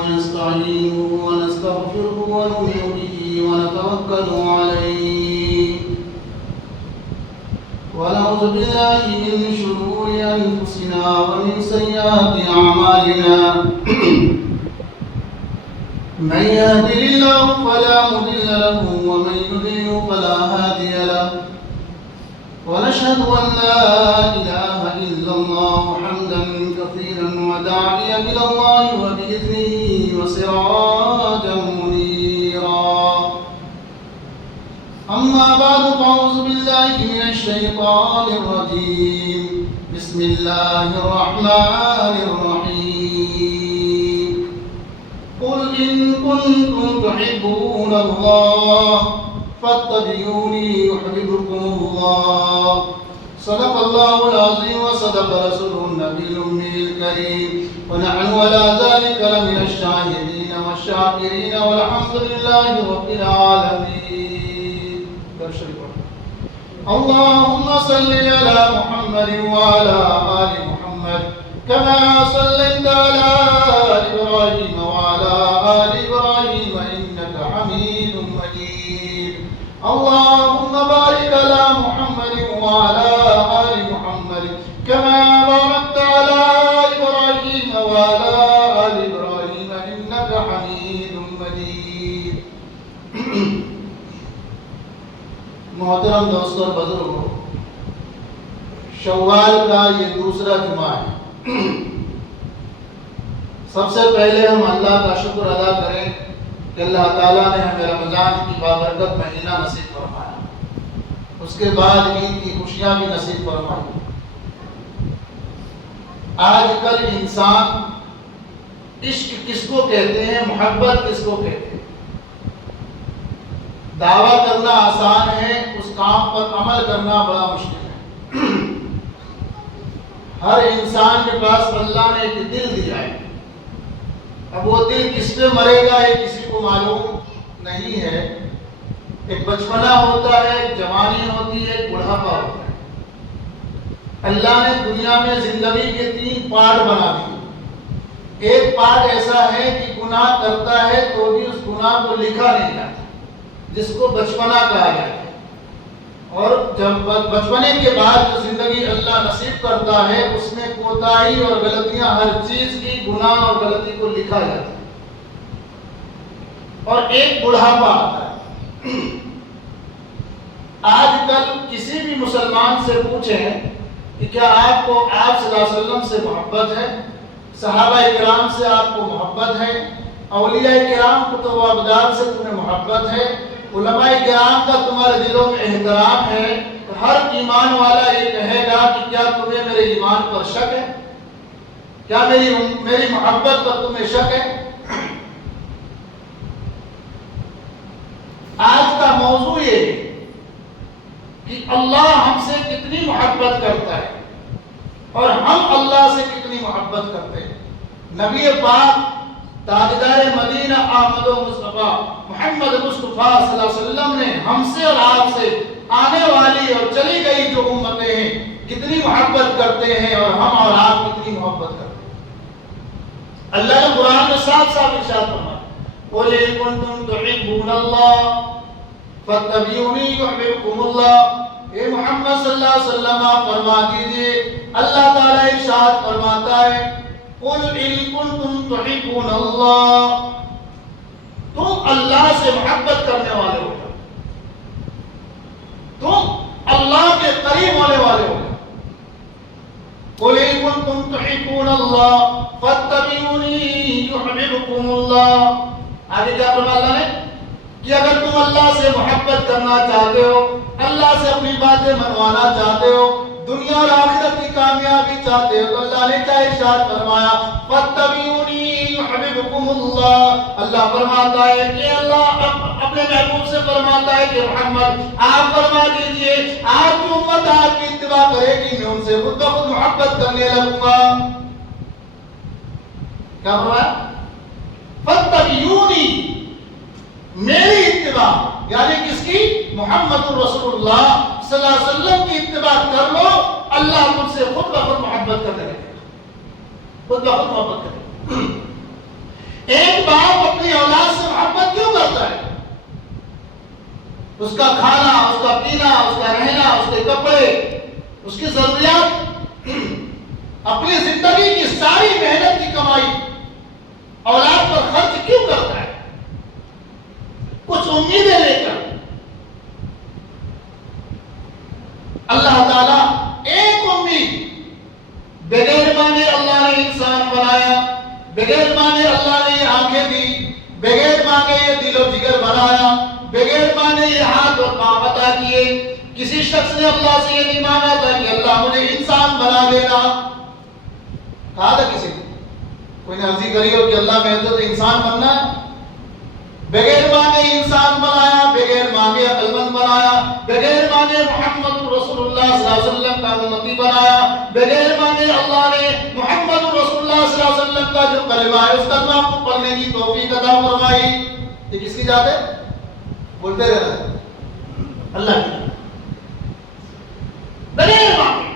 ونستعينه ونستغفره ونؤمن به ونتوكل عليه ونعوذ بالله من شرور أنفسنا ومن سيئات أعمالنا من يهده الله فلا مضل له ومن يضلل فلا هادي له ونشهد أن لا إله إلا الله حمدا كثيرا وداعيا إلى الله وبإذنه وسراجا منيرا أما بعد فأعوذ بالله من الشيطان الرجيم بسم الله الرحمن الرحيم قل إن كنتم تحبون الله فاتبعوني يحببكم الله صدق الله العظيم وصدق رسوله النبي الأمي الكريم ونحن على ذلك لمن الشاهدين والشاكرين والحمد لله رب العالمين. اللهم صل على محمد وعلى آل محمد كما صليت على إبراهيم وعلى آل إبراهيم إنك حميد مجيد. اللهم بارك على محمد وعلى آل محمد كما باركت على إبراهيم وعلى آل إبراهيم إنك حميد مجيد. محترم دوستو اور بزرگوں، شوال کا یہ دوسرا جمعہ ہے. سب سے پہلے ہم اللہ کا شکر ادا کریں کہ اللہ تعالیٰ نے ہمیں رمضان کی بابرکت مہینہ نصیب فرمایا، اس کے بعد عید کی خوشیاں بھی نصیب فرمائی. آج کل انسان عشق کس کو کہتے ہیں، محبت کس کو کہتے ہیں؟ دعویٰ کرنا آسان ہے، اس کام پر عمل کرنا بڑا مشکل ہے. ہر انسان کے پاس اللہ نے ایک دل دیا ہے. اب وہ دل کس پہ مرے گا یہ کسی کو معلوم نہیں ہے. ایک بچپنا ہوتا ہے، ایک جوانی ہوتی ہے، ایک بڑھاپا ہوتا ہے. اللہ نے دنیا میں زندگی کے 3 پارٹ بنا دیے. ایک پارٹ ایسا ہے کہ گناہ کرتا ہے تو بھی اس گناہ کو لکھا نہیں جاتا، جس کو بچپنا کہا جاتا ہے. اور جب بچپنے کے بعد جو زندگی اللہ نصیب کرتا ہے اس میں کوتاہی اور غلطیاں، ہر چیز کی گناہ اور غلطی کو لکھا جاتا ہے. اور ایک بڑھاپا آتا ہے. آج کل کسی بھی مسلمان سے پوچھیں کہ کیا آپ کو آپ صلی اللہ علیہ وسلم سے محبت ہے، صحابہ کرام سے آپ کو محبت ہے، اولیاء کرام کتب و ابدال سے تمہیں محبت ہے، علماء کرام کا تمہارے دلوں میں احترام ہے، تو ہر ایمان والا یہ کہے گا کہ کیا تمہیں میرے ایمان پر شک ہے؟ کیا میری محبت پر تمہیں شک ہے؟ آج کا موضوع یہ ہے کہ اللہ ہم سے کتنی محبت کرتا ہے اور ہم اللہ سے کتنی محبت کرتے ہیں. نبی پاک تاجدار مدینہ احمد و مصطفیٰ محمد مصطفیٰ صلی اللہ علیہ وسلم نے ہم سے اور آپ سے آنے والی اور چلی گئی جو امتیں ہیں کتنی محبت کرتے ہیں اور ہم اور آپ کتنی محبت کرتے ہیں. اللہ نے قرآن میں صاف صاف ارشاد فرمایا قُلْ إِن كُنتُمْ تُحِبُّونَ اللَّهَ فَاتَّبِعُونِي يُحْبِبْكُمُ اللَّهُ. اے محمد صلی اللہ علیہ وسلم آپ فرما دیجئے، اللہ تعالیٰ ارشاد فرماتا ہے قُلْ إِن كُنتُمْ تُحِبُّونَ اللَّهَ، تم اللہ سے محبت کرنے والے ہو، تم اللہ کے قریب ہونے والے ہو. قُلْ إِن كُنتُمْ تُحِبُّونَ اللَّهَ فَاتَّبِعُونِي يُحْبِبْكُمُ اللَّهُ. آگے کیا فرمایا اللہ نے کہ اگر تم اللہ سے محبت کرنا چاہتے ہو، اللہ سے اپنی باتیں منوانا چاہتے ہو، دنیا اور آخرت کی کامیابی چاہتے ہو، تو اللہ نے کیا ارشاد فرمایا فَاتَّبِعُونِي يُحْبِبْكُمُ اللَّهُ. اللہ فرماتا ہے کہ اللہ اپنے محبوب سے فرماتا ہے کہ محمد آپ فرما دیجئے آپ کی امت آپ کی اتباع کرے گی، میں ان سے خود بخود محبت کرنے لگوں گا. کیا فرمایا؟ فَاتَّبِعُونِي، میری اتباع، یعنی کس کی؟ محمد رسول اللہ صلی اللہ علیہ وسلم کی اتباع کر لو، اللہ تم سے خود بخود محبت کرنے لگے گا، خود بخود محبت کرے گا. ایک باپ اپنی اولاد سے محبت کیوں کرتا ہے؟ اس کا کھانا، اس کا پینا، اس کا رہنا، اس کے کپڑے، اس کی ضروریات، اپنی زندگی کی ساری محنت کی کمائی اولاد پر خرچ کیوں کرتا ہے؟ کچھ امیدیں لے کر۔ اللہ تعالیٰ ایک امید، بغیر مانگے اللہ نے انسان بنایا، بغیر مانگے اللہ نے یہ آنکھیں دی، بغیر مانگے یہ دل و جگر بنایا، بغیر مانگے یہ ہاتھ اور پاؤں عطا کیے۔ کسی شخص نے اللہ سے یہ نہیں مانگا تھا کہ اللہ مجھے انسان بنا دینا۔ کہا تھا کسی نے؟ کوئی نے عرضی کری ہو کہ اللہ میں تو انسان بننا ہے؟ بغیر مانگے انسان بنایا، بغیر مانگے عقل مند بنایا، بغیر مانگے محمد رسول اللہ صلی اللہ علیہ وسلم کا امتی بنایا، بغیر مانگے اللہ نے محمد رسول اللہ صلی اللہ علیہ وسلم کا جو کلمہ ہے اس کلمہ کو پڑھنے کی توفیق عطا فرمائی۔ یہ کس کی ذات ہے؟ بولتے رہنا ہے اللہ کی، بغیر مانگے۔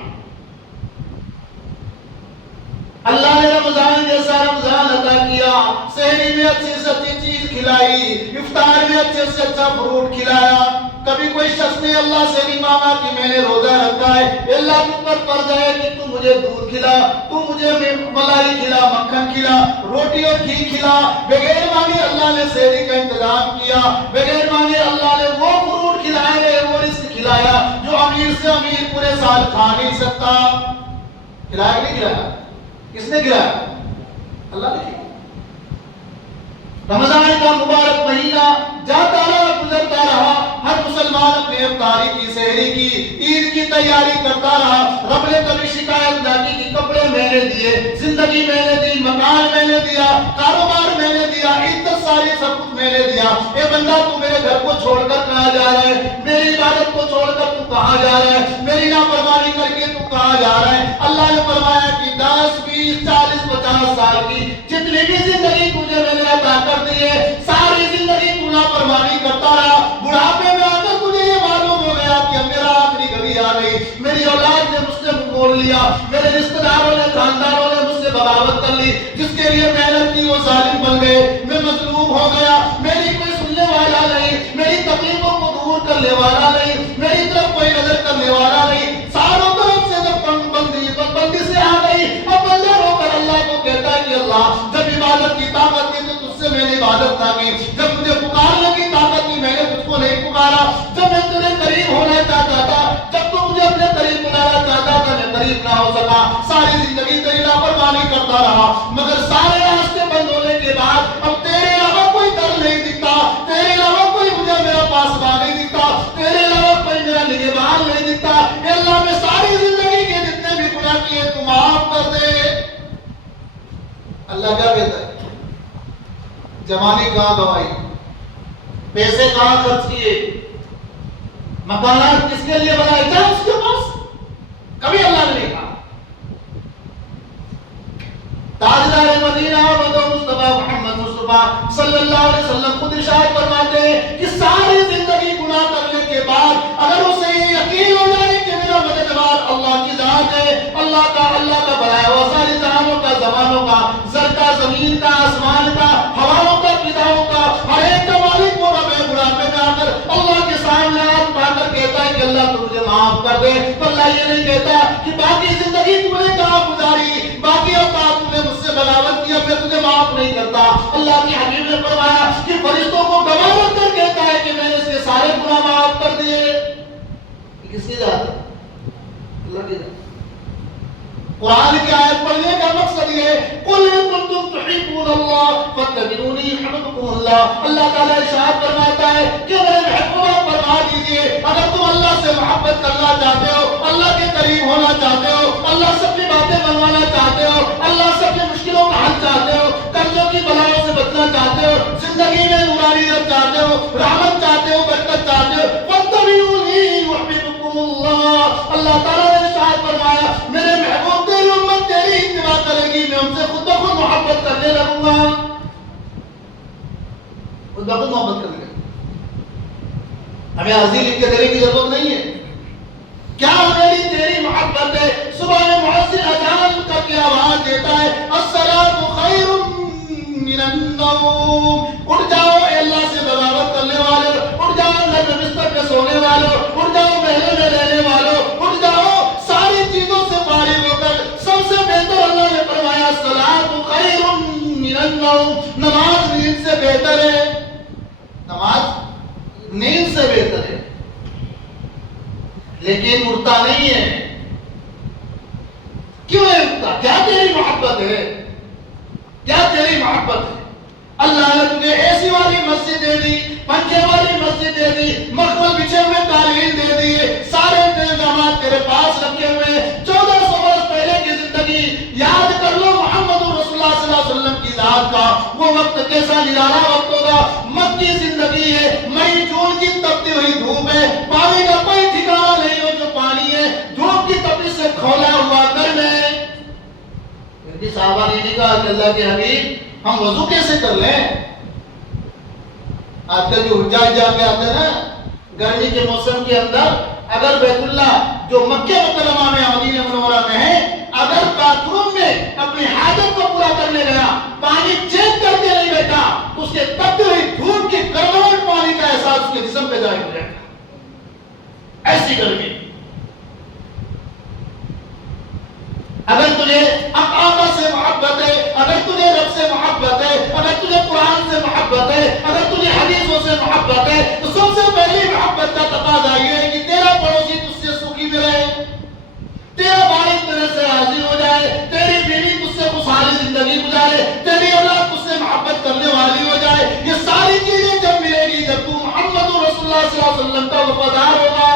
اللہ نے رمضان جیسا رمضان عطا کیا، سحری میں اچھی سے اچھی چیز کھلائی، افطار میں اچھے سے اچھا فروٹ کھلایا۔ کبھی کوئی شخص نے اللہ سے نہیں مانگا کہ میں نے روزہ رکھا ہے، اللہ تم پر فرض ہے کہ تم مجھے دودھ کھلا، تم مجھے ملائی کھلا، مکھن کھلا، روٹی اور گھی کھلا۔ بغیر مانگے اللہ نے سحری کا انتظام کیا، بغیر مانگے اللہ نے وہ فروٹ کھلائے، وہ رزق کھلایا جو امیر سے امیر پورے سال کھا نہیں سکتا۔ کھلایا کہ نہیں کھلایا؟ کس نے کھلایا؟ اللہ نے کھلایا۔ رمضان کا مبارک مہینہ جاتا رہا، گزرتا رہا، ہر مسلمان اپنے افطاری کی، سحری کی، عید کی تیاری کرتا رہا۔ رب نے کبھی شکایت نہ کی کہ کپڑے میں نے دیے، زندگی میں نے دی، مکان میں نے دیا، کاروبار میں نے دیا، عزت ساری سب کچھ میں نے دیا۔ اے بندہ تو میرے گھر کو چھوڑ کر کہاں جا رہا ہے؟ میری عبادت کو چھوڑ کر تو کہاں جا رہا ہے؟ میری نافرمانی کر کے تو کہاں جا رہا ہے؟ اللہ نے فرمایا کہ 10 20 40 50 سال کی جتنی بھی زندگی تجھے میں نے عطا کر دی ہے، ساری زندگی تو نافرمانی کرتا رہا۔ بڑھاپے میں آ کر تجھے یہ معلوم ہو گیا کہ میرا آخری گھڑی آ گئی، میری اولاد نے مجھ سے منہ موڑ لیا، میرے رشتہ داروں نے، خاندانوں نے مجھ سے بغاوت کر لی، جس کے لیے محنت کی وہ ظالم بن گئے، میں مظلوم ہو گیا، میری کوئی سننے والا نہیں، میری تکلیفوں کو دور کرنے والا نہیں، میری طرف کوئی نظر کرنے والا نہیں۔ ساروں طرف سے جب بندی سے آ گئی، اب بندہ رو کر اللہ کو کہتا ہے کہ اللہ جب عبادت کی طاقت تھی تو تجھ سے میں نے عبادت نہ کی، جب مجھے پکارنے کی طاقت تھی میں نے تجھ کو نہیں پکارا، جب میں تیرے قریب ہونا چاہتا تھا، جب تو مجھے اپنے قریب بلانا چاہتا تھا، میں قریب نہ ہو سکا، ساری زندگی تیری نافرمانی کرتا رہا، مگر سارے راستے بند ہونے کے بعد اب تیرے علاوہ کوئی در نہیں دکھتا، تیرے علاوہ کوئی مجھے میرا پاسبان نہیں دکھتا، تیرے علاوہ کوئی میرا نگہبان نہیں دکھتا۔ اے اللہ میں ساری زندگی کے جتنے بھی گناہ کیے تو معاف کر دے۔ اللہ کیا کہتا ہے؟ جوانی کہاں گوائی، پیسے کہاں خرچ کیے، مکانات کس کے لیے بنائے، کیا اس کے پاس؟ کبھی اللہ نے نہیں کہا۔ تاجدار مدینہ مصطفیٰ محمد مصطفیٰ صلی اللہ علیہ وسلم خود ارشاد فرماتے ہیں کہ ساری زندگی گناہ کرنے کے بعد اگر اسے یقین ہو جائے کہ میرا مددگار اللہ کی ذات ہے، اللہ کا بنایا ہوا ساری جہانوں کا، زمانوں کا، زر کا، زمین کا، آسمان کا، ہواؤں کا، فضاؤں کا، ہر ایک کا مالک وہ رب ہے، بڑھاپے میں آ کر اللہ کے سامنے ہاتھ اٹھا کر کہتا ہے کہ اللہ تو مجھے معاف کر دے، تو اللہ یہ نہیں کہتا کہ باقی زندگی تو نے کہاں گزاری، باقی اوقات تو نے مجھ سے بغاوت کیا، میں تجھے معاف نہیں کرتا۔ اللہ کے حبیب نے فرمایا کہ فرشتوں کو گواہ رکھ کر کہتا ہے کہ میں نے اس کے سارے گناہ معاف کر دیے۔ کس کی ذات ہے؟ اللہ کی ذات۔ قرآن کی آیت پڑھنے کا مقصد یہ ہے قُلْ إِن كُنتُمْ تُحِبُّونَ اللَّهَ فَاتَّبِعُونِي يُحْبِبْكُمُ اللَّهُ۔ اللہ تعالیٰ ارشاد فرماتا ہے کہ میرے محبوب فرما دیجئے اگر تم اللہ سے محبت کرنا چاہتے ہو، اللہ کے قریب ہونا چاہتے ہو، اللہ سے اپنی باتیں منوانا چاہتے ہو، اللہ سے اپنی مشکلوں کا حل چاہتے ہو، قرضوں کی بلاؤں سے بچنا چاہتے ہو، زندگی میں نورانیت چاہتے ہو، رحمت چاہتے ہو، برکت چاہتے ہو، فَاتَّبِعُونِي يُحْبِبْكُمُ اللَّهُ۔ اللہ تعالیٰ نے ارشاد فرمایا میرے محبوب تیری امت تیری اتباع کرے گی، میں ان سے خود بخود محبت کرنے لگوں گا، خود بخود محبت کرنے لگوں گا۔ ہمیں عرضی لکھ کے دینے کی ضرورت نہیں ہے۔ کیا میری تیری محبت ہے؟ صبح میں مؤذن اذان کر کے آواز دیتا ہے الصلاۃ خیر من النوم، النوم، اٹھ جاؤ اے اللہ سے بغاوت کرنے والے، اٹھ جاؤ نرم بستر پہ سونے والوں، اٹھ جاؤ محلے میں رہنے والوں، اٹھ جاؤ ساری چیزوں سے فارغ ہو کر سب سے بہتر اللہ نے فرمایا الصلاۃ خیر من النوم، نماز نیند سے بہتر ہے، نماز نیند سے بہتر ہے، لیکن اٹھتا نہیں ہے۔ کیوں نہیں اٹھتا؟ کیا تیری محبت ہے؟ کیا تیری محبت ہے؟ اللہ نے تجھے اے سی والی مسجد دے دی، پنکھے والی مسجد دے دی، مخمل بچھے ہوئے قالین دے دیے، سارے انتظامات تیرے پاس رکھے ہوئے، 1400 برس پہلے کی زندگی یاد کر لو محمد رسول اللہ صلی اللہ علیہ وسلم کی ذات کا، وہ وقت کیسا نرالا وقت ہوگا۔ مکی زندگی ہے، مئی جون کی تپتی ہوئی دھوپ ہے، پانی کا کوئی ٹھکانا نہیں ہو، جو پانی ہے دھوپ کی تپش سے کھولا ہوا گرم ہے۔ صحابہ نے کہا کہ اللہ کے حبیب ہم وضو کیسے کر لیں؟ آج کل جو حجاج جا کے آتے ہیں نا گرمی کے موسم کے اندر، اگر بیت اللہ جو مکہ مکرمہ میں مدینہ منورہ میں ہے، اگر باتھ روم میں اپنی حاجت کو پورا کرنے گیا، پانی چیک کر کے نہیں بیٹھا، اس کے تپتی ہوئی دھوپ کی گرماہٹ پانی کا احساس اس کے جسم پہ جاری ہو جائے گا، ایسی گرمی۔ اگر تجھے آقا سے محبت ہے، اگر تجھے رب سے محبت ہے، اگر تجھے قرآن سے محبت ہے، اگر تجھے حدیثوں سے محبت ہے، تو سب سے پہلی محبت کا تقاضا یہ ہے کہ تیرا پڑوسی تجھ سے سخی میں رہے، تیرا والد تیرے سے راضی ہو جائے، تیری بیوی تجھ سے خوشحالی زندگی گزارے، تیری اولاد تجھ سے محبت کرنے والی ہو جائے۔ یہ ساری چیزیں جب ملے گی جب تو محمد رسول اللہ صلی اللہ علیہ وسلم کا وفادار ہوگا۔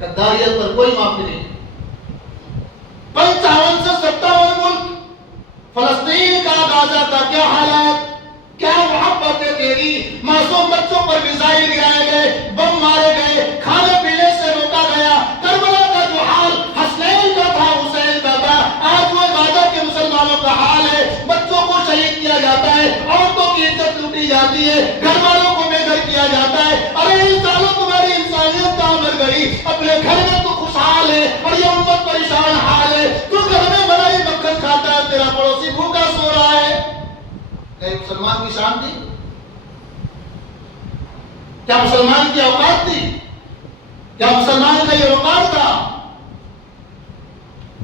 غداریت پر کوئی معافی نہیں۔ 55 سے 57 ملک، فلسطین کا غازہ کا کیا حالات، کیا محبت ہے تیری، معصوم بچوں پر میزائل گرائے گئے، بم مارے گئے، کھانے پینے سے روکا گیا۔ کربلا کا جو حال حسنین کا تھا، حسین کا تھا، آج وہ غازہ کے مسلمانوں کا حال ہے۔ بچوں کو شہید کیا جاتا ہے، عورتوں کی عزت لوٹی جاتی ہے، گھر والوں کو بے گھر کیا جاتا ہے۔ ارے انسانوں تمہاری انسانیت کہاں مر گئی؟ اپنے گھر میں تو خوشحال ہے اور یہ امت پریشان حال ہے، تو گھر میں بنائی مکھن کھاتا ہے، تیرا پڑوسی بھوکا سو رہا ہے۔ کیا مسلمان کی شان تھی؟ کیا مسلمان کی اوقات تھی؟ کیا مسلمان کا یہ وقار تھا؟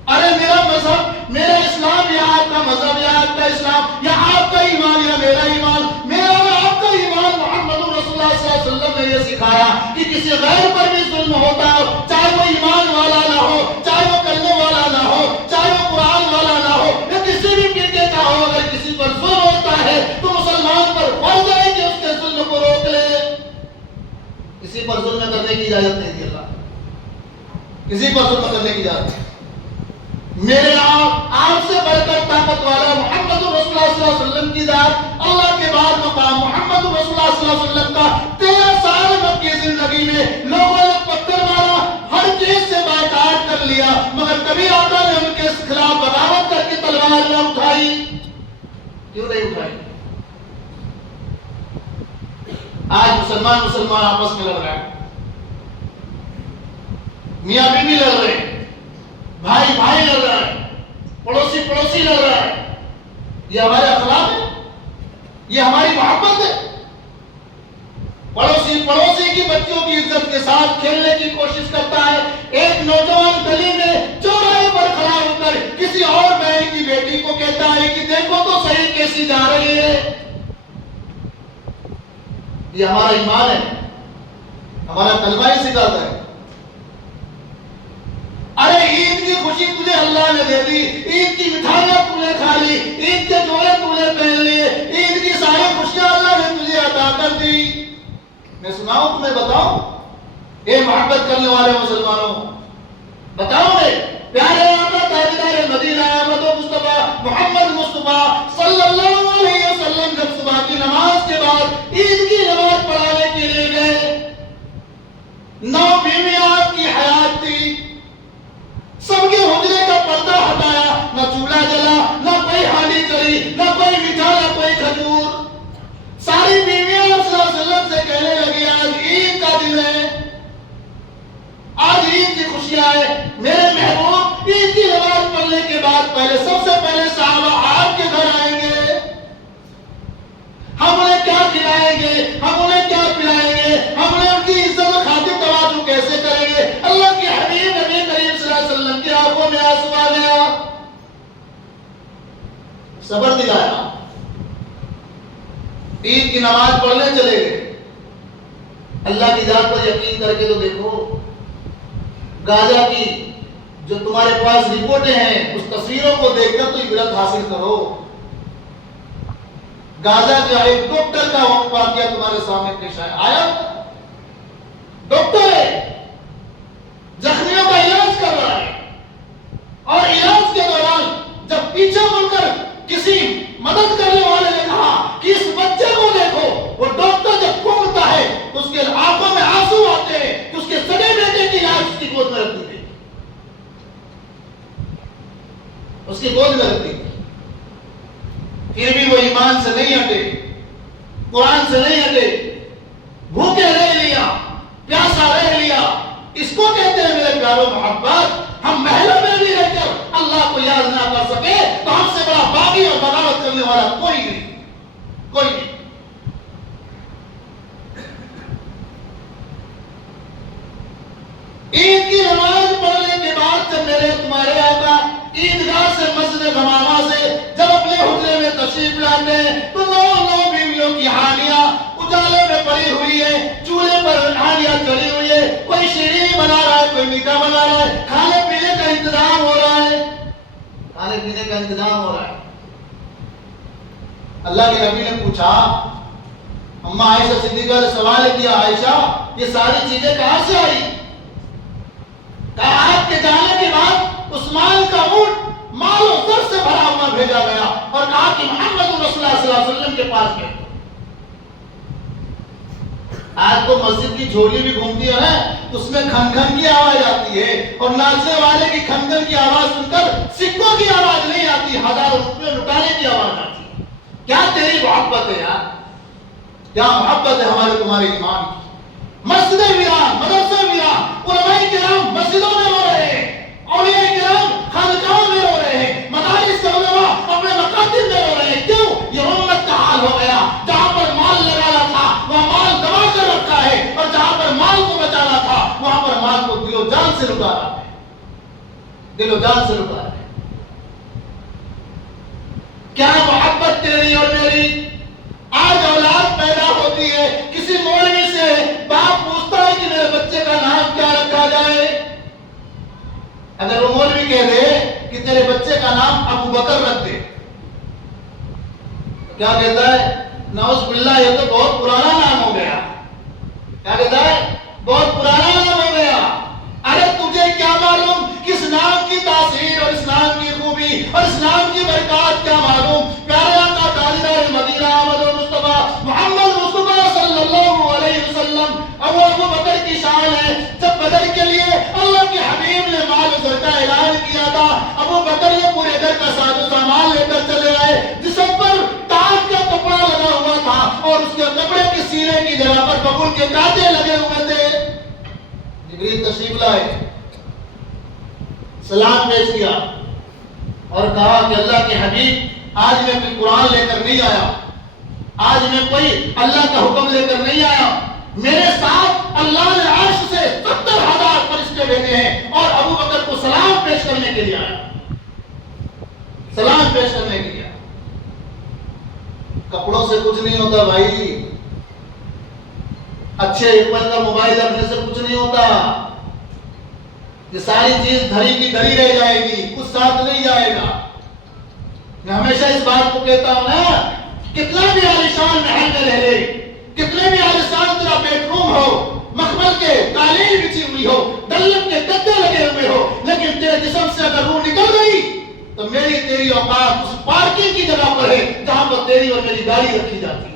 ارے میرا مذہب، میرا اسلام یا آپ کا مذہب یا آپ کا اسلام، یا آپ کا ایمان یا میرا ایمان، میرا یا آپ کا ایمان، محمد رسول اللہ صلی اللہ علیہ وسلم نے یہ سکھایا کہ کسی غیر پر بھی ظلم ہوتا ہو، چاہے وہ ایمان والا نہ ہو، چاہے وہ کلمے والا نہ ہو، چاہے وہ قرآن والا نہ ہو، یا کسی بھی فرقے کا ہو، اگر کسی پر ظلم ہوتا ہے تو مسلمان پر فرض ہے کہ اس کے ظلم کو روک لے۔ کسی پر ظلم کرنے کی اجازت نہیں دی اللہ، کسی پر ظلم کرنے کی اجازت نہیں۔ میرے آپ سے بڑھ کر طاقت والا محمد رسول اللہ صلی اللہ علیہ وسلم کی ذات، اللہ کے بعد مقام محمد رسول اللہ صلی اللہ علیہ وسلم کا 13 سال مکی زندگی میں لوگوں نے پتھر مارا، ہر چیز سے بائیکاٹ کر لیا، مگر کبھی آقا نے ان کے خلاف بغاوت کر کے تلوار نہ اٹھائی۔ کیوں نہیں اٹھائی؟ آج مسلمان آپس میں لڑ رہے ہیں، میاں بیوی لڑ رہے ہیں، بھائی بھائی لڑ رہا ہے، پڑوسی لڑ رہا ہے۔ یہ ہمارے اخلاق ہے؟ یہ ہماری محبت ہے؟ پڑوسی کی بچوں کی عزت کے ساتھ کھیلنے کی کوشش کرتا ہے، ایک نوجوان گلی میں چوراہے پر کھڑا ہو کر کسی اور بہن کی بیٹی کو کہتا ہے کہ دیکھو تو صحیح کیسی جا رہی ہے۔ یہ ہمارا ایمان ہے، ہمارا کلمہ ہی سکھاتا ہے۔ ارے عید کی خوشی تجھے اللہ نے دے دی، عید کی مٹھائیاں تم نے کھا لی، عید کے جوڑے تم نے پہن لیے، عید کی ساری خوشیاں اللہ نے تجھے عطا کر دی۔ میں سناؤں تمہیں، بتاؤں اے محبت کرنے والے مسلمانوں، بتاؤں میں پیارے آقا تاجدار مدینہ احمد و مصطفیٰ محمد مصطفیٰ صلی اللہ علیہ وسلم جب صبح کی نماز کے بعد عید کی نماز پڑھانے کے لیے گئے، 9 بیویاں آپ کی حیات تھی، سب کے حجرے کا پردہ ہٹایا، نہ چولہا جلا، نہ کوئی ہانڈی چلی، نہ کوئی میٹھا، نہ کوئی کھجور۔ ساری بیویاں صلی اللہ علیہ وسلم سے کہنے لگی آج عید کا دن ہے، آج عید کی خوشیاں ہیں، میرے محبوب عید کی نماز پڑھنے کے بعد سب سے پہلے صحابہ آپ کے گھر آئیں گے۔ صبر دلایا، عید کی نماز پڑھنے چلے گئے، اللہ کی ذات پر یقین کر کے تو دیکھو، گاجا کی جو تمہارے پاس رپورٹیں ہیں اس تصویروں کو دیکھ کر تو عبرت حاصل کرو۔ گازا کا ایک ڈاکٹر کا واقعہ تمہارے سامنے پیش آیا، ڈاکٹر ہے، زخمیوں کا علاج کر رہا ہے، اور علاج کے دوران جب پیچھے مڑ کر کسی مدد کرنے والے نے کہا کہ اس بچے کو دیکھو، وہ ڈاکٹر جب گھومتا ہے تو اس کے آنکھوں میں آنسو آتے ہیں کہ اس کے سگے بیٹے کی علاج اس کی گود میں رکھ دی گئی، اس کی گود میں رکھ دی گئی، پھر بھی وہ ایمان سے نہیں ہٹے، قرآن سے نہیں ہٹے، بھوکے رہ لیا، پیاسا رہ لیا۔ اس کو کہتے ہیں میرے پیاروں محبت، ہم محلوں میں بھی رہ کر اللہ کو یاد نہ کر سکے تو ہم سے بڑا باغی اور بغاوت کرنے والا کوئی نہیں، کوئی نہیں۔ عید کی نماز پڑھنے کے بعد جب میرے تمہارے آقا عیدگاہ سے مسجد غمامہ سے جب اپنے حجرے میں تشریف لاتے ہیں تو 9 بیویوں کی ہانیاں اجالے میں پڑی ہوئی ہے، چولہے پر ہانیاں چڑھی ہوئی ہے، کوئی شیرینی بنا رہا ہے، کوئی میٹھا بنا رہا ہے، کھانے پینے کا انتظام ہو رہا ہے، کھانے پینے کا انتظام ہو رہا ہے۔ اللہ کے نبی نے پوچھا، اماں عائشہ صدیقہ نے سوال کیا، عائشہ یہ ساری چیزیں کہاں سے آئی؟ کہا آپ کے جانے کے بعد عثمان کا اونٹ مال و زر سے بھرا ہوا بھیجا گیا، اور کہا کہ محمد رسول اللہ صلی اللہ علیہ وسلم کے پاس گئے۔ آج تو مسجد کی جھولی بھی گھومتی ہے نا، اس میں کھن کھن کی آواز آتی ہے، اور ناچنے والے کی کھن کھن کی آواز سن کر سکوں کی آواز نہیں آتی، 1000 روپے لٹانے کی آواز آتی ہے۔ کیا تیری محبت ہے یار، کیا محبت ہے ہمارے تمہارے ایمان کی۔ مسجد ویران، مدرسے ویران، علماء کرام مسجدوں میں رو رہے ہیں، اولیاء کرام خانقاہوں میں رو رہے ہیں، مدارس کے علماء اپنے مکاتب میں رو رہے ہیں۔ کیوں؟ یہ امت کا حال ہو گیا، جہاں پر مال لگانا تھا وہاں مال دبا کر رکھا ہے، اور جہاں پر مال کو بچانا تھا وہاں پر مال کو دل و جان سے لٹا رہا ہے، دل و جان سے لٹا رہا ہے۔ کیا محبت تیری اور میری؟ آج اولاد پیدا ہوتی ہے، کسی مولوی سے باپ پوچھتا ہے کہ میرے بچے کا نام کیا رکھا جائے، اگر وہ مولوی کہہ دے کہ تیرے بچے کا نام ابو بکر رکھ دے، کیا کہتا ہے؟ نعوذ باللہ یہ تو بہت پرانا نام ہو گیا۔ کیا کہتا ہے؟ بہت پرانا نام ہو گیا۔ ارے تجھے کیا معلوم کہ اس نام کی تاثیر اور اس نام کی خوبی اور اس نام کی برکات کیا معلوم؟ پیارے آقا تاجدار مدینہ احمد مصطفیٰ محمد مصطفیٰ صلی اللہ علیہ وسلم ابو بکر کی شان ہے۔ جب بدر کے لیے اللہ کے حبیب نے مال و زر کا اعلان کیا تھا، ابو بکر یہ پورے گھر کا ساز و سامان لے کر چلے آئے، جسم پر تاج کا کپڑا لگا ہوا تھا اور اس کے کپڑے کے سینے کی جگہ پر ببول کے کانٹے لگے ہوئے تھے۔ جبریل تشریف لائے، سلام پیش کیا اور کہا کہ اللہ کے حبیب آج میں کوئی قرآن لے کر نہیں آیا، آج میں کوئی اللہ کا حکم لے کر نہیں آیا، میرے ساتھ اللہ نے عرش سے 70,000 فرشتے بھیجے ہیں اور ابو بکر کو سلام پیش کرنے کے لیے آیا، سلام پیش کرنے کے لیے آیا۔ کپڑوں سے کچھ نہیں ہوتا بھائی، اچھے ایپل کا موبائل رکھنے سے کچھ نہیں ہوتا، یہ ساری چیز دھری کی دھری رہ جائے گی، کچھ ساتھ نہیں جائے گا۔ میں ہمیشہ اس بات کو کہتا ہوں نا، کتنا بھی عالیشان محل میں رہ لے، کتنے بھی عالیشان تیرا بیڈ روم ہو، مخمل کے قالین بچھی ہوئی ہو، دلت کے گدے لگے ہوئے ہو، لیکن تیرے جسم سے اگر روح نکل گئی تو میری تیری اوقات اس پارکنگ کی جگہ پر ہے جہاں پر تیری اور میری گاڑی رکھی جاتی ہے۔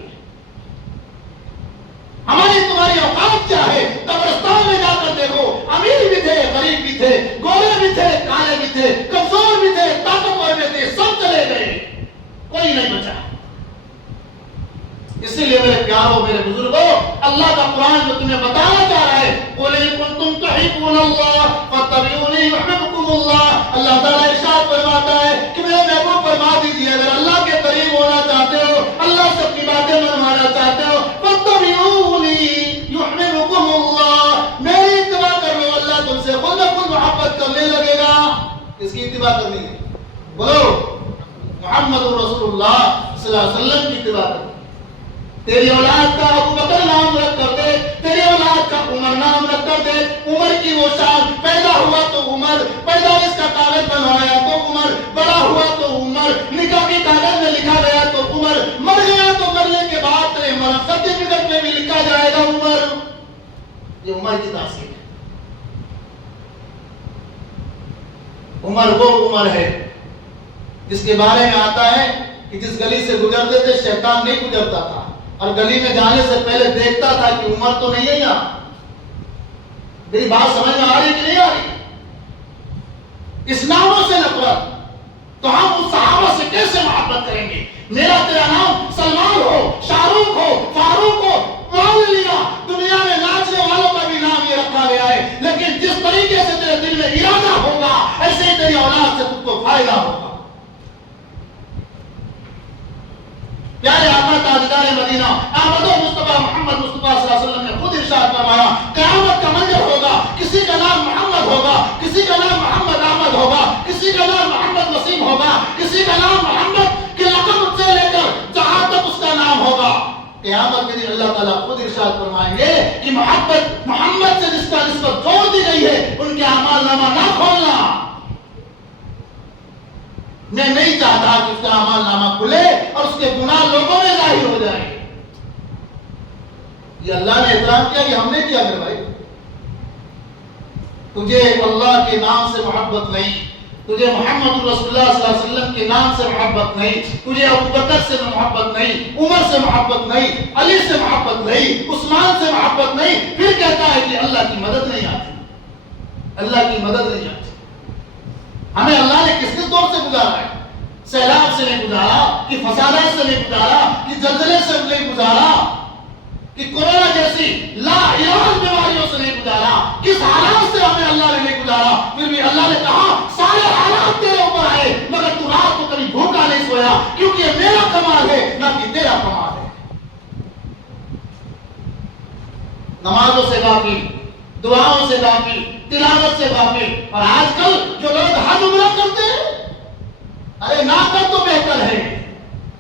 ہماری تمہاری اوقات کیا ہے؟ قبرستان میں جا کر دیکھو، امیر بھی تھے، غریب بھی تھے، گورے بھی تھے، کالے بھی تھے، کمزور بھی تھے، طاقتور بھی تھے، سب چلے گئے، کوئی نہیں بچا۔ اسی لیے میرے پیاروں، میرے بزرگوں، اللہ کا قرآن جو تمہیں بتانا چاہ رہا ہے، قُلْ إِن كُنتُمْ تُحِبُّونَ اللَّهَ فَاتَّبِعُونِي يُحْبِبْكُمُ اللَّهُ۔ اللہ تعالیٰ ارشاد فرماتا ہے کہ میرے محبوب فرما دیجیے، اگر اللہ کے قریب ہونا چاہتے ہو، اللہ سے اپنی باتیں منوانا چاہتے ہو، فَاتَّبِعُونِي يُحْبِبْكُمُ اللَّهُ، میری اتباع کر لو، اللہ تم سے خود بخود محبت کرنے لگے گا۔ کس کی اتباع کرنی ہے؟ بولو، محمد رسول اللہ صلی اللہ علیہ وسلم کی اتباع کرتے. تیری اولاد کا ابو بکر نام رکھ کر دے, تیری اولاد کا عمر نام رکھ کر دے. عمر کی وہ شان, پیدا ہوا تو عمر, پیدائش کا کاغذ بنوایا تو عمر, بڑا ہوا تو عمر, نکاح کی کاغذ میں لکھا گیا تو عمر, مر گیا تو مرنے کے بعد تیرے مرض سرٹیفکیٹ میں بھی لکھا جائے گا عمر. یہ عمر کی تاثیر ہے. عمر وہ عمر ہے جس کے بارے میں آتا ہے کہ جس گلی سے گزرتے تھے شیطان نہیں گزرتا تھا, اور گلی میں جانے سے پہلے دیکھتا تھا کہ عمر تو نہیں ہے یہاں. میری بات سمجھ میں آ رہی کہ نہیں آ رہی؟ اس ناموں سے نفرت, تو ہم اس صحابہ سے کیسے محبت کریں گے؟ میرا تیرا نام سلمان ہو, شاہ رخ ہو, فاروق ہو, مان لیا دنیا میں ناچنے والوں کا بھی نام یہ رکھا گیا ہے, لیکن جس طریقے سے تیرے دل میں ارادہ ہوگا ایسے ہی تیری اولاد سے تم کو فائدہ ہوگا. پیارے آقا تاجدار مدینہ احمد مصطفیٰ محمد مصطفیٰ صلی اللہ علیہ وسلم نے خود ارشاد فرمایا, قیامت کا منظر ہوگا, کسی کا نام محمد ہوگا, کسی کا نام محمد احمد ہوگا, کسی کا نام محمد وسیم ہوگا, کسی کا نام محمد کے لقب سے لے کر جہاں تک اس کا نام ہوگا. قیامت کے دن اللہ تعالیٰ خود ارشاد فرمائیں گے کہ محمد سے جس کا نسبت چھوڑ دی گئی ہے ان کے اعمال نامہ نہ کھولنا. میں نہیں چاہتا کہ اس کا اعمال نامہ کھلے اور اس کے گناہ لوگوں میں ظاہر ہو جائیں. یہ اللہ نے احترام کیا کہ ہم نے کیا میرے بھائی؟ تجھے اللہ کے نام سے محبت نہیں, تجھے محمد رسول اللہ صلی اللہ علیہ وسلم کے نام سے محبت نہیں, تجھے ابو بکر سے محبت نہیں, عمر سے محبت نہیں, علی سے محبت نہیں, عثمان سے محبت نہیں, پھر کہتا ہے کہ اللہ کی مدد نہیں آتی, اللہ کی مدد نہیں آتی. ہمیں اللہ نے کس کس دور سے گزارا ہے؟ سیلاب سے نہیں گزارا, کہ فسادات سے نہیں گزارا, کہ زلزلے سے نہیں گزارا, کہ کورونا جیسی لا علاج بیماریوں سے نہیں گزارا. کس حالات سے ہمیں اللہ نے نہیں گزارا, پھر بھی اللہ نے کہا سارے حالات تیرے اوپر آئے مگر تو رات کو کبھی بھوکا نہیں سویا, کیونکہ یہ میرا کمال ہے نہ کہ تیرا کمال ہے. نمازوں سے غافل, دعاؤں سے غافل, تلاوت سے غافل. اور آج کل جو لوگ حج عمرہ کرتے ہیں, ارے نہ کر تو بہتر ہے,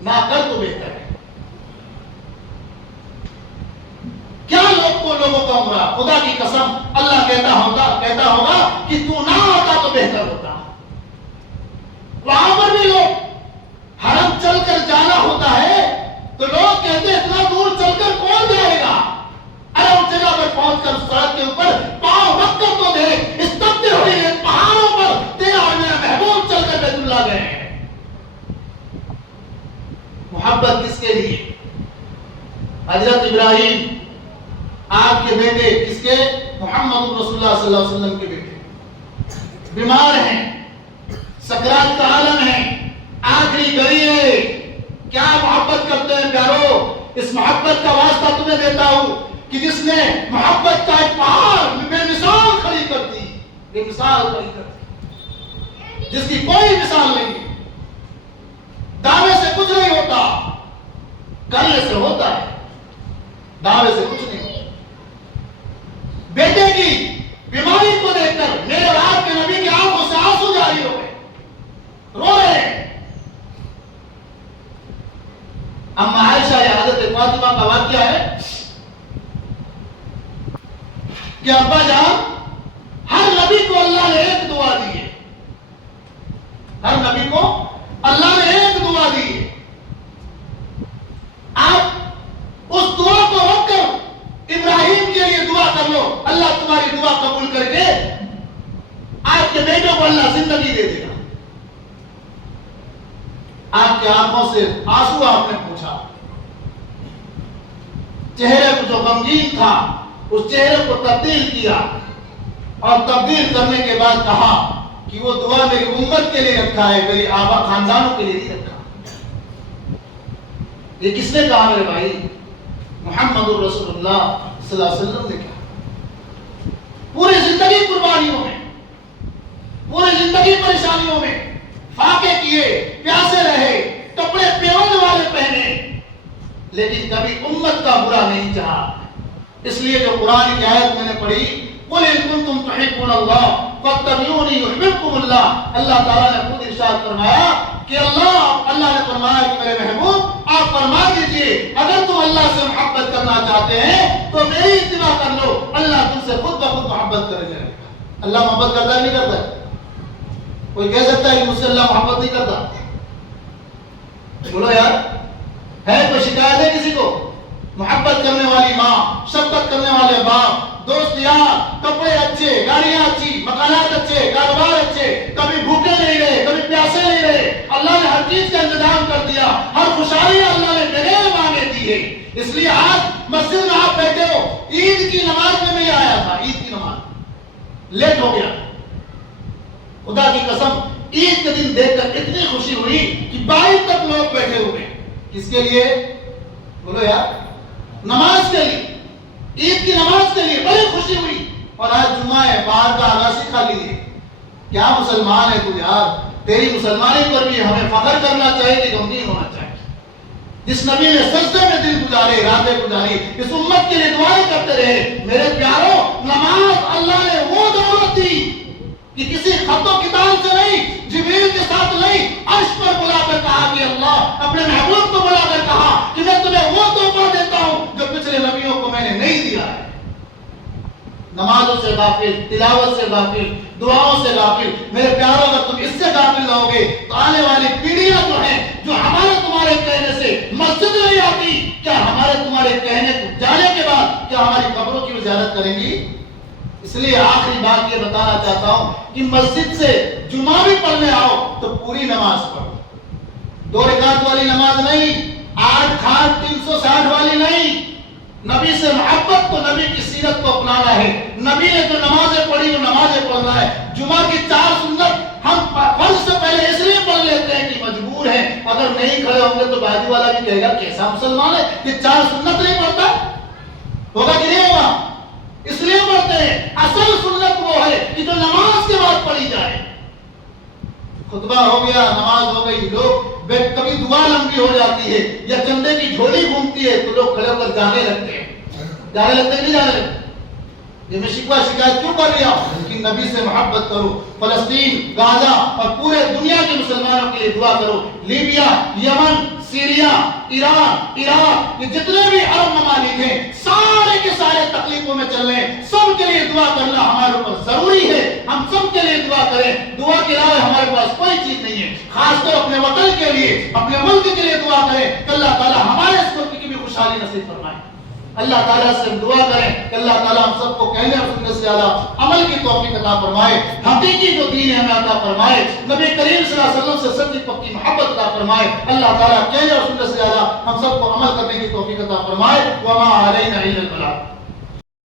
نہ کر تو بہتر ہے. کیا لوگوں کا عمرہ, خدا کی قسم اللہ کہتا ہوگا کہ تو نہ ہوتا تو بہتر ہوتا. وہاں پر بھی لوگ حرم چل کر جانا ہوتا ہے تو لوگ کہتے ہیں اتنا دور چل کر کون جائے گا. ارے اس جگہ پر پہنچ کر سڑک کے اوپر پاؤں رکھ کر تو دیکھ, اس تپتے ہوئے پہاڑوں پر تیرا اور میرا محبوب چل کر بیت اللہ گئے ہیں. محبت کس کے لیے؟ حضرت ابراہیم آپ کے بیٹے, کس کے؟ محمد رسول اللہ صلی اللہ علیہ وسلم کے بیٹے, بیمار ہیں, سکرات کا عالم ہے, آخری گھڑی ہے. کیا محبت کرتے ہیں پیارو؟ اس محبت کا واسطہ تمہیں دیتا ہوں کہ جس نے محبت کا ایک پہاڑ بے مثال کھڑی کر دی, بے مثال کھڑی کر دی, جس کی کوئی مثال نہیں. دعوے سے کچھ نہیں ہوتا, کرنے سے ہوتا ہے, دعوے سے کچھ نہیں ہوتا. بیٹے کی بیماری کو دیکھ کر میرے اور آپ کے نبی کی آنکھوں سے آنسو جاری ہو گئے, رو رہے ہیں. اما عائشہ یا حضرت فاطمہ کا واقعہ ہے کہ ابا جان, ہر نبی کو اللہ نے ایک دعا دی ہے, ہر نبی کو اللہ نے ایک دعا دی ہے. آپ اس دعا کو رکھ کر ابراہیم کے لیے دعا کر لو, اللہ تمہاری دعا قبول کر کے آپ کے بیٹوں کو اللہ زندگی دے دے گا. آپ کی آنکھوں سے آنسو آپ نے پوچھا, چہرے کو جو غمگین تھا اس چہرے کو تبدیل کیا, اور تبدیل کرنے کے بعد کہا کہ وہ دعا میری امت کے لیے رکھا ہے, میری آبا خاندانوں کے لیے نہیں رکھا. یہ کس نے کہا میرے بھائی؟ محمد رسول اللہ صلی اللہ علیہ وسلم نے کہا. پوری زندگی قربانیوں میں, پوری زندگی پریشانیوں میں, فاقے کیے, پیاسے رہے, کپڑے پیون والے پہنے, لیکن کبھی امت کا برا نہیں چاہا. اس لیے جو قرآن کی آیت میں نے پڑھی, قُلْ إِن كُنتُمْ تُحِبُّونَ اللَّهَ فَاتَّبِعُونِي يُحْبِبْكُمُ اللَّهُ, اللہ تعالیٰ نے خود ارشاد فرمایا کہ اللہ نے فرمایا کہ میرے محبوب آپ فرما دیجئے اگر تم اللہ سے محبت کرنا چاہتے ہیں تو میری اتباع کر لو، اللہ تم سے خود بخود محبت کرے جائے گا۔ اللہ محبت کرتا ہے نہیں کرتا ہے؟ کوئی کہہ سکتا ہے کہ مجھ سے اللہ محبت نہیں کرتا؟ بولو یار، ہے کوئی شکایت ہے کسی کو؟ محبت کرنے والی ماں، شفقت کرنے والے باپ، دوست یار، کپڑے اچھے، گاڑیاں اچھی، مکانات اچھے، کاروبار اچھے، کبھی بھوکے نہیں رہے، کبھی پیاسے نہیں رہے، اللہ نے ہر چیز کا انتظام کر دیا، ہر خوشحالی اللہ نے بغیر مانگے دی ہے۔ اس لیے آج مسجد میں آپ بیٹھے ہو، عید کی نماز میں نہیں آیا تھا، عید کی نماز لیٹ ہو گیا، خدا کی قسم عید کے دن دیکھ کر اتنی خوشی ہوئی کہ 22 تک لوگ بیٹھے ہوئے، کس کے لیے؟ بولو یار، نماز کے لیے، عید کی نماز کے لیے بڑی خوشی ہوئی۔ اور آج جمعہ ہے، باہر کا آغاز کھا لیے۔ کیا مسلمان ہے تو یار، تیری مسلمانی پر بھی ہمیں فخر کرنا چاہیے کہ غمگین ہونا چاہیے۔ جس نبی نے سجدے میں دل گزارے، راتیں گزاری، اس امت کے لیے دعائیں کرتے رہے۔ میرے پیاروں، نماز اللہ نے وہ دولت دی کہ کسی خط و کتاب سے نہیں، جبریل کے ساتھ نہیں، عرش پر بلا کر کہا کہ اللہ اپنے محبوب کو بلا کر کہا کہ میں تمہیں وہ تحفہ دیتا ہوں جو پچھلے نبیوں کو میں نے نہیں دیا ہے۔ نمازوں سے غافل، تلاوت سے غافل، دعاؤں سے غافل۔ میرے پیاروں، اگر تم اس سے غافل رہو گے تو آنے والی پیڑھیاں جو ہیں، جو ہمارے تمہارے کہنے سے مسجد نہیں آتی، کیا ہمارے تمہارے کہنے کو جانے کے بعد کیا ہماری قبروں کی زیارت کریں گی؟ اس لیے آخری بات یہ بتانا چاہتا ہوں کہ مسجد سے جمعہ بھی پڑھنے آؤ تو پوری نماز پڑھو، 2 رکعت والی نماز نہیں، 8 کھاٹ 360 والی نہیں۔ نبی سے محبت تو نبی کی سیرت کو اپنانا ہے۔ نبی نے جو نمازیں پڑھی وہ نمازیں پڑھنا ہے۔ جمعہ کی 4 سنت ہم فرض سے پہلے اس لیے پڑھ لیتے ہیں کہ مجبور ہیں، اگر نہیں کھڑے ہوں گے تو بازو والا بھی کہے گا کیسا مسلمان ہے کہ 4 سنت نہیں پڑھتا، ہوگا کہ نہیں ہوگا؟ اس لیے پڑھتے ہیں۔ اصل سنت وہ ہے کہ جو نماز کے بعد پڑھی جائے۔ خطبہ ہو گیا، نماز ہو گئی، لوگ کبھی دعا لمبی ہو جاتی ہے یا چندے کی جھولی گھومتی ہے تو لوگ کھڑے ہو کر جانے لگتے ہیں، جانے لگتے ہیں نہیں جانے لگتے؟ یہ میں شکوہ شکایت کیوں کر رہا ہوں کہ نبی سے محبت کرو، فلسطین، غازہ اور پورے دنیا کے مسلمانوں کے لیے دعا کرو۔ لیبیا، یمن، سیریا، ایران، عراق، یہ جتنے بھی عرب ممالک ہیں، سارے کے سارے تکلیفوں میں چل رہے ہیں، سب کے لیے دعا کرنا ہمارے اوپر ضروری ہے۔ ہم سب کے لیے دعا کریں، دعا کے علاوہ ہمارے پاس کوئی چیز نہیں ہے۔ خاص طور اپنے وطن کے لیے، اپنے ملک کے لیے دعا کریں کہ اللہ تعالیٰ ہمارے اس ملک کی بھی خوشحالی نصیب فرمائے۔ اللہ تعالیٰ سے دعا کریں کہ اللہ تعالیٰ ہم سب کو کہنے اور سننے سے زیادہ عمل کی توفیق عطا فرمائے، حقیقی جو دین ہے ہمیں عطا فرمائے، نبی کریم صلی اللہ علیہ وسلم سے سچی پکی محبت عطا فرمائے۔ اللہ تعالیٰ کہنے اور سننے سے زیادہ ہم سب کو عمل کرنے کی توفیق عطا فرمائے۔ وما علینا الا البلاغ۔